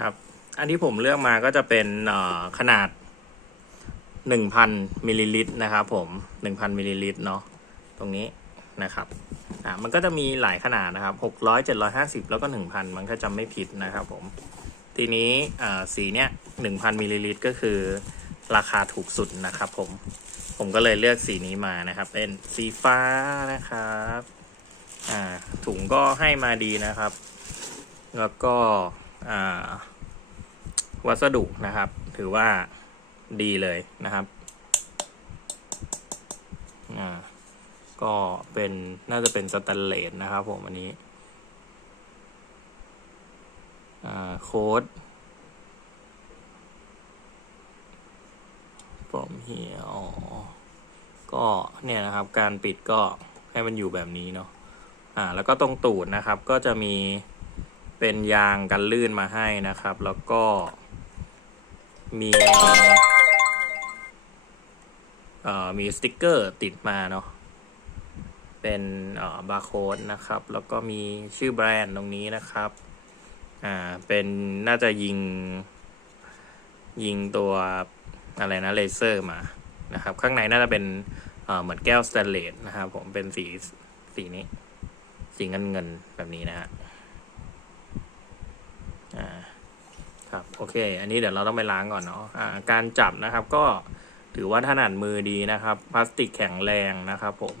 ครับ อันที่ผมเลือกมาก็จะเป็นขนาดหนึ่งพันมิลลิลิตรนะครับผมหนึ่งพันมิลลิลิตรเนาะตรงนี้นะครับอ่ามันก็จะมีหลายขนาดนะครับหกร้อยเจ็ดร้อยห้าสิบแล้วก็หนึ่งพันมันก็จำไม่ผิดนะครับผม ทีนี้สีเนี้ยหนึ่งพันมิลลิลิตรก็คือราคาถูกสุดนะครับผม ผมก็เลยเลือกสีนี้มานะครับ เป็นสีฟ้านะครับอ่าถุงก็ให้มาดีนะครับ แล้วก็ วัสดุนะครับ ถือว่าดีเลยนะครับก็เป็นน่าจะเป็นสแตนเลสนะครับผมอันนี้โค้ด from here อ๋อก็เนี่ยนะครับการปิดก็ให้มันอยู่แบบนี้เนาะอ่าแล้วก็ตรงตูดนะครับก็จะมี เป็นยางกันลื่นมาให้นะครับ แล้วก็มีเอ่อมีสติกเกอร์ติดมาเนาะเป็นเอ่อบาร์โค้ดนะครับ แล้วก็มีชื่อแบรนด์ตรงนี้นะครับอ่าเป็นน่าจะยิง ยิงตัวอะไรนะเลเซอร์มานะครับ ข้างในน่าจะเป็นเอ่อเหมือนแก้วสแตนเลสนะครับผมเป็นสีสีนี้ สีเงินเงินแบบนี้นะฮะ อ่า ครับโอเค อันนี้เดี๋ยวเราต้องไปล้างก่อนเนาะอ่าการจับนะครับก็ถือว่าถนัดมือดีนะครับ พลาสติกแข็งแรงนะครับ ผม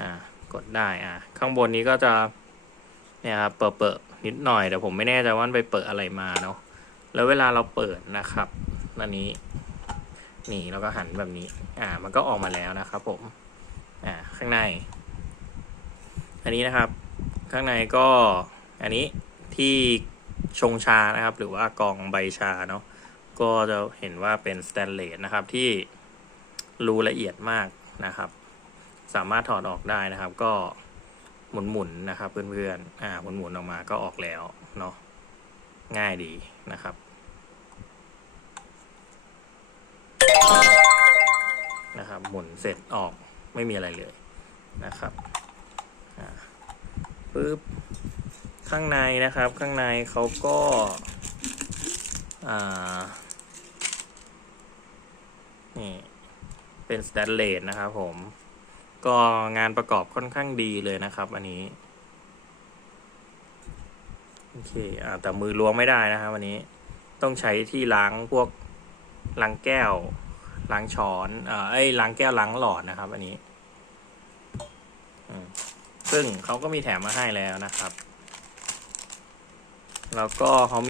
อ่ากดได้อ่าข้างบนนี้ก็จะเนี่ยครับเปิดเปิดนิดหน่อยแต่ผมไม่แน่ใจว่าไปเปิดอะไรมาเนาะแล้วเวลาเราเปิดนะครับอันนี้ นี่แล้วก็หันแบบนี้ อ่า มันก็ออกมาแล้วนะครับ ผม อ่า ข้างใน อันนี้นะครับ ข้างในก็ อันนี้ที่ ชงชานะครับ หรือว่ากองใบชาเนาะก็จะเห็นว่าเป็นสแตนเลสนะครับที่รูละเอียดมากนะครับ สามารถถอดออกได้นะครับ ก็หมุนๆนะครับเพื่อนๆอ่าหมุนๆออกมาก็ออกแล้วเนาะง่ายดีนะครับนะครับ หมุนเสร็จออกไม่มีอะไรเลยนะครับอ่าปึ๊บ ข้างในนะครับ ข้างในเขาก็านี่เป็นสแตนเลสนะครับผม ก็งานประกอบค่อนข้างดีเลยนะครับ อันนี้ โอเคอ่าแต่มือล้วงไม่ได้นะครับวันนี้ต้องใช้ที่ล้างพวกล้างแก้วล้างช้อนเอ่อไอ้ล้างแก้วล้างหลอดนะครับ อันนี้ซึ่งเขาก็มีแถมมาให้แล้วนะครับ แล้วก็เขา